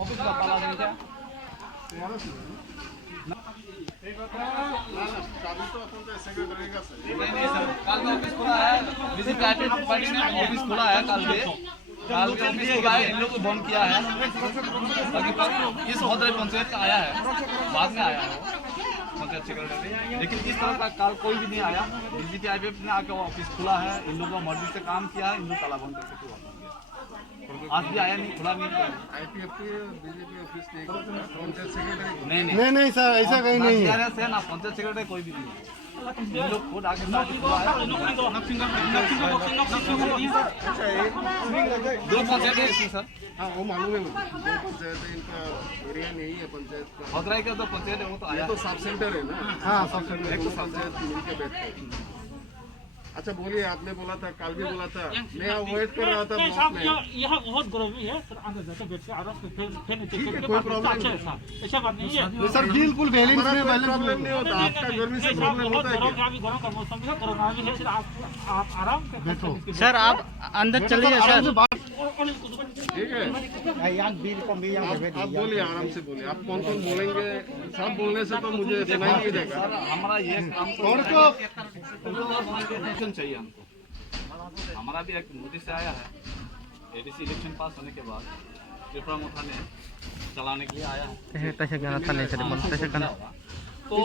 Office का ताला नहीं क्या? नहीं सर, कल का ऑफिस खुला है, विजिट पार्टी ने ऑफिस खुला है कल के ऑफिस खुला है, इन लोग को बंद किया है। बाकी इस होदरी पंचायत का आया है, बाद में आया है पंचायत सेक्रेटरी, लेकिन इस तरह का कल कोई भी नहीं आया। विजिट आईपीएफ ने आकर ऑफिस खुला है, इन लोगों को मर्जी से काम किया है, इन लोग ताला बंद करके पूरा आज भी आया नहीं, खुला नहीं। IPF BJP office panchayat secretary नहीं सर, ऐसा कहीं नहीं है। ना पंचायत सेक्रेटरी कोई भी नहीं है, ये लोग खुद आगे खुला है। दो पंचायत है सर। हाँ वो मालूम है मुझे, दो पंचायत है, इनका एरिया नहीं है पंचायत का। भद्राई का तो पंचायत है, वो तो आया तो सब सेंटर है ना। हाँ, सब सेंटर एक तो पंचायत मिलके बैठते हैं। अच्छा बोलिए, आपने बोला था, कल भी बोला था, मैं अवॉइड कर रहा था ब्लॉक में। यहाँ बहुत गरमी है सर, अंदर जाकर बैठ के आराम से फिर ठीक है, कोई प्रॉब्लम नहीं। ऐसा बात नहीं है सर, बिल्कुल बैलेंस में प्रॉब्लम नहीं होता, आपका गर्मी से प्रॉब्लम होता है क्या? अभी गर्म का मौसम है, कोरोना भी है सर, आप आराम से बैठो। सर आप अंदर चलिए सर। ठीक है, आप बोलिए, आराम से बोलिए। आप कौन कौन बोलेंगे, सब बोलने से तो मुझे सुनाई नहीं देगा। सर हमारा ये काम तो चाहिए हमको। हमारा भी एक नोटिस आया है, एडीसी इलेक्शन पास होने के बाद पेपर उठाने चलाने के लिए आया है। तो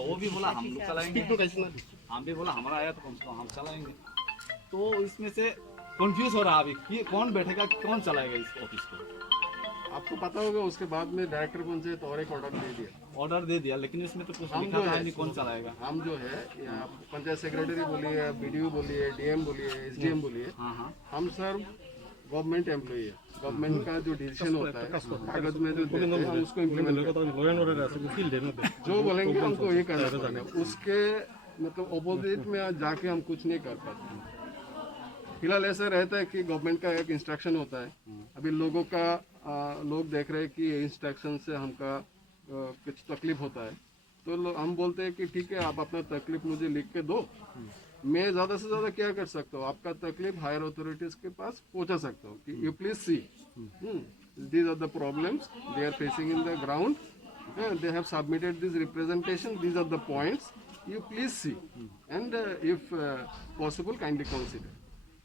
वो भी बोला हम लोग चलाएंगे, हम भी बोला हमारा आया तो हम चलाएंगे। तो इसमें से कंफ्यूज हो रहा अभी कि कौन बैठेगा, कौन चलाएगा इस ऑफिस को। आपको पता होगा उसके बाद में डायरेक्टर पंचायत और एक ऑर्डर दे दिया, लेकिन इसमें तो कुछ हम लिखा जो था है नहीं कौन चलाएगा। हम जो है यहाँ पंचायत सेक्रेटरी बोलिए, बीडीओ बोलिए, डीएम बोलिए, एसडीएम बोलिए, हाँ हम सर गवर्नमेंट एम्प्लॉई है। गवर्नमेंट का जो डिसीजन होता है कागज में जो देते हैं, हम उसको इम्प्लीमेंट करते हैं। जो बोलेंगे हमको ये करना पड़ेगा, उसके मतलब अपोजिट में जाके हम कुछ नहीं कर पाते। फिलहाल ऐसा रहता है कि गवर्नमेंट का एक इंस्ट्रक्शन होता है। अभी लोगों का लोग देख रहे हैं कि इंस्ट्रक्शन से हमका कुछ तकलीफ होता है, तो हम बोलते हैं कि ठीक है, आप अपना तकलीफ मुझे लिख के दो, मैं ज़्यादा से ज़्यादा क्या कर सकता हूँ, आपका तकलीफ हायर अथॉरिटीज़ के पास पहुँचा सकता हूँ कि you please see these are the problems they are facing in the ground, they have submitted this representation, these are the points, you please see and if possible kindly consider।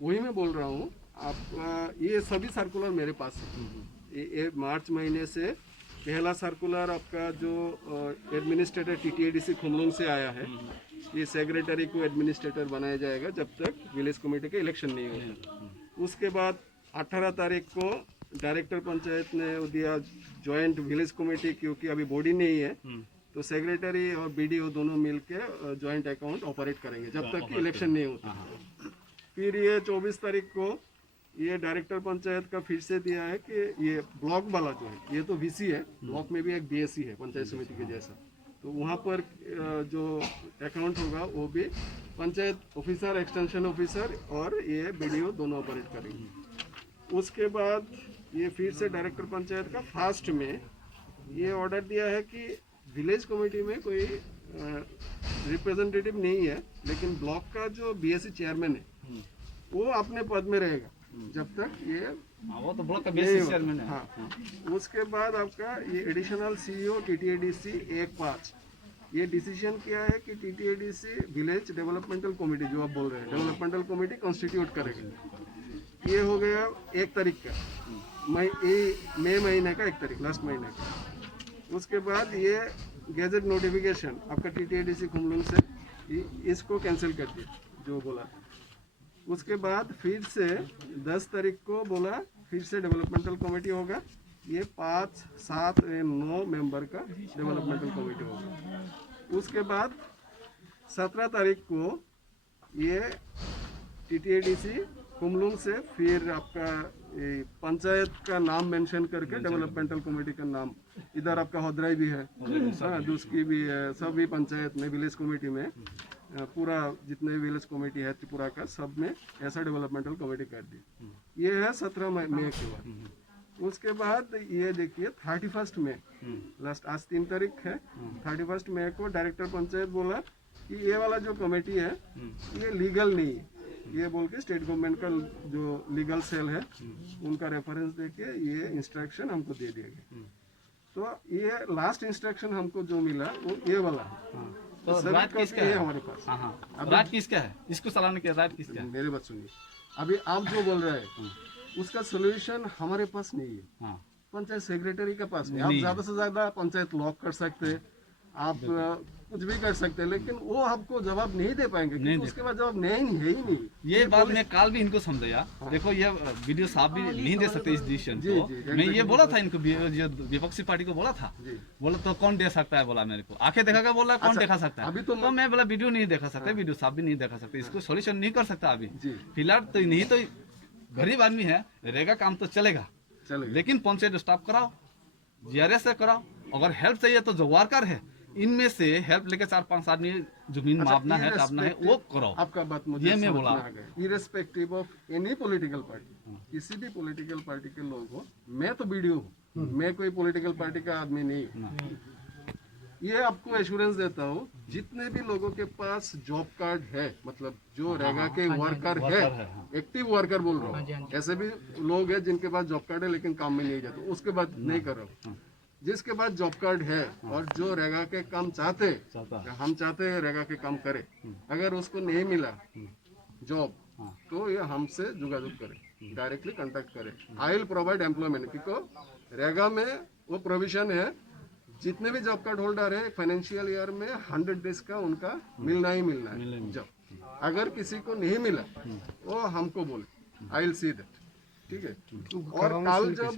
वही मैं बोल रहा हूँ, आपका ये सभी सर्कुलर मेरे पास है। ये मार्च महीने से पहला सर्कुलर आपका जो एडमिनिस्ट्रेटर टीटीएडीसी खुमलुंग से आया है, ये सेक्रेटरी को एडमिनिस्ट्रेटर बनाया जाएगा जब तक विलेज कमेटी का इलेक्शन नहीं होता। उसके बाद 18 तारीख को डायरेक्टर पंचायत ने दिया जॉइंट विलेज कमेटी, क्योंकि अभी बॉडी नहीं है तो सेक्रेटरी और बीडीओ दोनों मिलके जॉइंट अकाउंट ऑपरेट करेंगे जब तक इलेक्शन नहीं होता। फिर ये 24 तारीख को ये डायरेक्टर पंचायत का फिर से दिया है कि ये ब्लॉक वाला जो है, ये तो वीसी है, ब्लॉक में भी एक बीएससी है पंचायत समिति के जैसा, तो वहाँ पर जो अकाउंट होगा वो भी पंचायत ऑफिसर, एक्सटेंशन ऑफिसर और ये बीडीओ दोनों ऑपरेट करेंगे। उसके बाद ये फिर से डायरेक्टर पंचायत का फास्ट में ये ऑर्डर दिया है कि विलेज कमेटी में कोई रिप्रेजेंटेटिव नहीं है, लेकिन ब्लॉक का जो बीएससी चेयरमैन है वो अपने पद में रहेगा जब तक ये वो तो ब्लॉक का बीएससी चेयरमैन है। हाँ, उसके बाद आपका ये एडिशनल सीईओ टीटीएडीसी 1-5 ये डिसीजन किया है कि टीटीएडीसी विलेज डेवलपमेंटल कमेटी, जो आप बोल रहे हैं डेवलपमेंटल कमेटी कॉन्स्टिट्यूट करेगा। ये हो गया 1 तारीख का मई महीने का 1 तारीख, लास्ट महीने का। उसके बाद ये गैजेट नोटिफिकेशन आपका टीटीएडीसी खुमलुंग से इसको कैंसिल कर दिया जो बोला। उसके बाद फिर से 10 तारीख को बोला फिर से डेवलपमेंटल कमेटी होगा, ये 5, 7, 9 मेंबर का डेवलपमेंटल कमेटी होगा। उसके बाद 17 तारीख को ये टीटीएडीसी खुमलुंग से फिर आपका पंचायत का नाम मेंशन करके डेवलपमेंटल कमेटी का नाम, इधर आपका होदराई भी है, दूसरी भी है, सभी पंचायत में विलेज कमेटी में पूरा जितने विलेज कमेटी है त्रिपुरा का सब में ऐसा डेवलपमेंटल कमेटी कर दी। ये है 17 मई के बाद। उसके बाद ये देखिए 31 मई लास्ट, आज 3 तारीख है, 31 मई को डायरेक्टर पंचायत बोला कि ये वाला जो कमेटी है ये लीगल नहीं है, ये बोल के स्टेट गवर्नमेंट का जो लीगल सेल है उनका रेफरेंस देके ये इंस्ट्रक्शन हमको दे दिया गया। तो ये लास्ट इंस्ट्रक्शन हमको जो मिला वो ये वाला है। तो सभी राइट का किसका ये है? हमारे पास। हाँ हाँ, राइट किसका है? इसको चलाने के राइट किसका है? मेरे बात सुनिए, अभी आप जो बोल रहे हैं उसका सोल्यूशन हमारे पास नहीं है, हाँ पंचायत सेक्रेटरी के पास है। आप ज्यादा से ज्यादा पंचायत लॉक कर सकते हैं, आप कुछ भी कर सकते हैं, लेकिन वो आपको जवाब नहीं दे पाएंगे क्योंकि उसके बाद जवाब नहीं है ही नहीं। ये बात मैं कल भी इनको समझाया। देखो ये वीडियो साहब भी नहीं दे सकते इस डिसीजन जी, को। जी, मैं ये बोला था इनको, जो विपक्षी पार्टी को बोला था, बोला तो कौन दे सकता है, बोला मेरे को आंखें देखा कर बोला कौन देखा सकता है। अभी तो मैं बोला वीडियो नहीं देखा सकता, वीडियो साहब भी नहीं देखा सकते, इसको सोल्यूशन नहीं कर सकता अभी फिलहाल। तो नहीं तो गरीब आदमी है, रहेगा काम तो चलेगा, लेकिन पंचायत स्टाफ कराओ, GRS से कराओ। अगर हेल्प चाहिए तो जो वर्कर है इनमें से हेल्प लेके 4-5 आदमी जमीन मापना है टापना है वो कराओ। आपका बात मुझे ये मैं बोला, irrespective of any political party, किसी भी पॉलिटिकल पार्टी के लोग हो, मैं तो बीडीओ हूँ, मैं कोई पॉलिटिकल पार्टी का आदमी नहीं हूँ। ये आपको एश्योरेंस देता हूँ, जितने भी लोगों के पास जॉब कार्ड है, मतलब जो रेगा के वर्कर है, एक्टिव वर्कर बोल रहा हूँ, ऐसे भी लोग हैं जिनके पास जॉब कार्ड है लेकिन काम में नहीं जाते, उसके बाद नहीं कर रहा हूँ। जिसके पास जॉब कार्ड है और जो रेगा के काम चाहते, हम चाहते हैं रेगा के काम करे, अगर उसको नहीं मिला जॉब तो ये हमसे जोगाजोग करे, डायरेक्टली कांटेक्ट करे। आई विल प्रोवाइड एम्प्लॉयमेंट, क्योंकि रेगा में वो प्रोविजन है, जितने भी जॉब कार्ड होल्डर है फाइनेंशियल ईयर में 100 डेज का उनका मिलना ही मिलना है जॉब। अगर किसी को नहीं मिला वो हमको बोले, आई विल सी दैट, ठीक है। और कल जब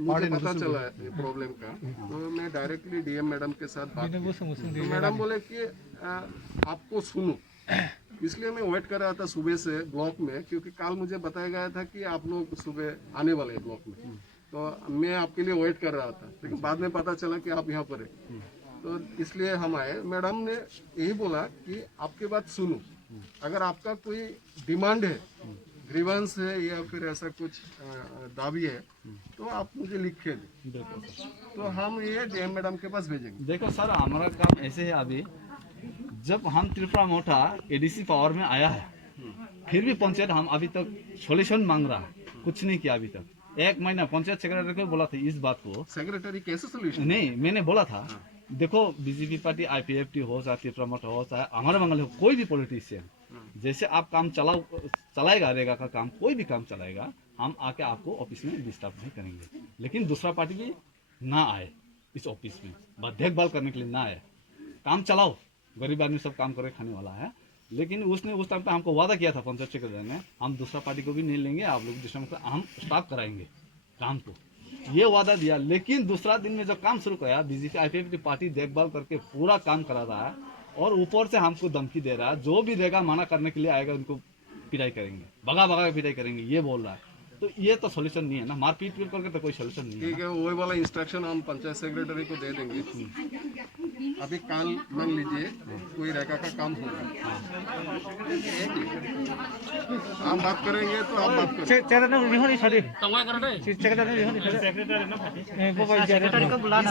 मुझे पता चला है प्रॉब्लम का, तो मैं डायरेक्टली DM मैडम के साथ बात की, तो मैडम बोले कि आपको सुनो, इसलिए मैं वेट कर रहा था सुबह से ब्लॉक में, क्योंकि कल मुझे बताया गया था कि आप लोग सुबह आने वाले हैं ब्लॉक में, तो मैं आपके लिए वेट कर रहा था, लेकिन बाद में पता चला कि आप यहाँ पर है, तो इसलिए हम आए। मैडम ने यही बोला कि आपकी बात सुनो, अगर आपका कोई डिमांड है, ग्रीवेंस है या फिर ऐसा कुछ दावी है तो आप मुझे लिख के दें, तो हम ये DM मैडम के पास भेजेंगे। देखो सर, हमारा काम ऐसे है, अभी जब हम त्रिपुरा मोटा ADC पावर में आया है, फिर भी पंचायत हम अभी तक सोल्यूशन मांग रहा है, कुछ नहीं किया अभी तक। 1 महीना पंचायत सेक्रेटरी को बोला था इस बात को, सेक्रेटरी कैसे सोल्यूशन? नहीं, मैंने बोला था देखो BJP पार्टी IPFT हो चाहे त्रिपुरा मोटा हो चाहे हमारे मंगल हो, कोई भी पॉलिटिशियन जैसे आप काम चलाएगा, रेगा का काम कोई भी काम चलाएगा, हम आके आपको ऑफिस में डिस्टर्ब नहीं करेंगे, लेकिन दूसरा पार्टी भी ना आए इस ऑफिस में, बस देखभाल करने के लिए ना आए। काम चलाओ, गरीब आदमी सब काम करे खाने वाला है, लेकिन उसने उस टाइम पे हमको वादा किया था पंचायत सेक्रेटरी ने, हम दूसरा पार्टी को भी नहीं लेंगे, आप लोग दूसरा मतलब हम स्टॉप कराएंगे काम को, ये वादा दिया। लेकिन दूसरा दिन में जब काम शुरू किया, BJP IPFT पार्टी देखभाल करके पूरा काम करा रहा है और ऊपर से हमको धमकी दे रहा है, जो भी रहेगा मना करने के लिए आएगा उनको पिटाई करेंगे, भगा भगा के पिटाई करेंगे, ये बोल रहा है। तो ये तो सोल्यूशन नहीं है ना, मारपीट करके तो कोई सोल्यूशन नहीं है। ठीक है, वही वाला इंस्ट्रक्शन हम पंचायत सेक्रेटरी को दे देंगे। अभी कल मान लीजिए कोई रेखा का काम होगा, हम बात करेंगे तो आप बात करें। इस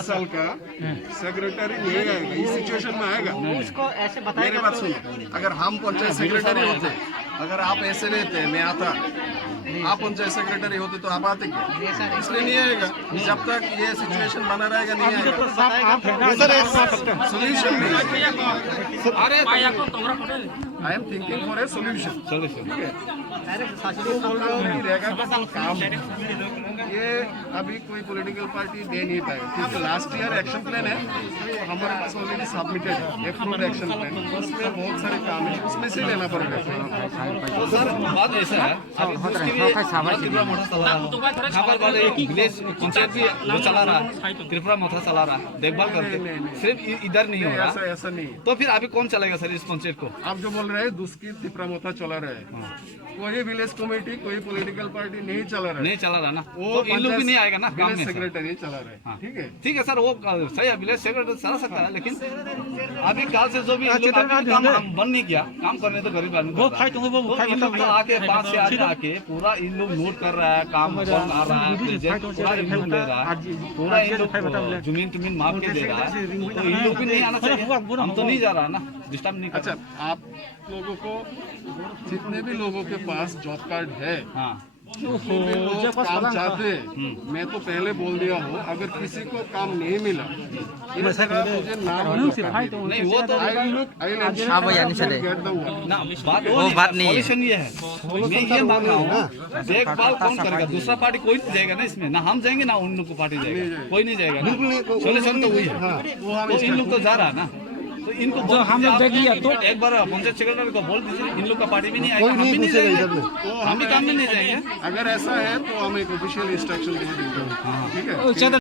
साल का सेक्रेटरी नहीं आएगा, इस सिचुएशन में आएगा उसको ऐसे मेरी बात सुनो, अगर हम पंचायत सेक्रेटरी होते, अगर आप ऐसे रहते मैं आता, आप पंचायत सेक्रेटरी होते तो आप आते क्या? इसलिए नहीं आएगा, जब तक ये सिचुएशन बना रहेगा नहीं आएगा, सोल्यूशन नहीं। I am thinking for a solution. तो बोल रहा हूँ कि रेगा का काम ये अभी कोई पॉलिटिकल पार्टी दे नहीं पाएगी, क्योंकि लास्ट ईयर एक्शन प्लान है हमारे पास ऑलरेडी सबमिटेड है, अप्रूव्ड एक्शन प्लान, उसमें बहुत सारे काम है, उसमें से लेना पड़ेगा। तो सर बात ऐसा है, अभी उसके लिए त्रिपुरा मोटा चला रहा है, खापर वाले एक विलेज पंचायत भी वो चला रहा है, त्रिपुरा मोटा चला रहा है देखभाल करके, सिर्फ इधर नहीं हो रहा, ऐसा नहीं। तो फिर अभी कौन चलाएगा सर इस पंचायत को? आप जो बोल रहे हैं दुष्की त्रिपुरा मोटा चला रहे हैं, कोई विलेज कमेटी कोई पॉलिटिकल पार्टी नहीं चला रहा है, नहीं चला रहा ना, तो इन लोग भी नहीं आएगा ना काम में। सेक्रेटरी चला रहे हैं, ठीक है, ठीक है सर, वो सही है, विलेज सेक्रेटरी चला सकता है, लेकिन अभी काल से जो भी काम बंद नहीं किया, काम करने तो गरीब आदमी, वो आके 5 से आके पूरा पूरा इन लोग नोट कर रहा है, काम आ रहा है, प्रेजेंट पूरा इन लोग ले रहा है, पूरा इन लोग जमीन तुमीन माप के दे रहा है, तो इन लोग भी नहीं आना चाहिए। हम तो नहीं जा रहा ना, डिस्टर्ब नहीं कर अच्छा, आप लोगों को जितने भी लोगों के पास जॉब कार्ड है, हाँ जितने भी लोग काम चाहते हैं, मैं तो पहले बोल दिया हूँ, अगर किसी को काम नहीं मिला इस तरह मुझे नाम नहीं वो तो हाँ भैया, नहीं चले। ना बात वो बात नहीं है। सॉल्यूशन ये है, मैं ये मांग रहा हूँ, देखभाल कौन करेगा? दूसरा पार्टी कोई नहीं जाएगा ना इसमें, ना हम जाएंगे ना उन लोग को पार्टी जाएगा, कोई नहीं जाएगा ना। सॉल्यूशन तो वही है, तो इन लोग तो जा रहा है ना, तो इनको बोल हम लोग जाएंगे तो एक बार पंचायत सेक्रेटरी को बोल दीजिए, इन लोग का पार्टी भी नहीं आएगा, हम भी नहीं जाएंगे, हम भी काम में नहीं जाएंगे। अगर ऐसा है तो हम एक ऑफिशियल इंस्ट्रक्शन दे देंगे, ठीक है।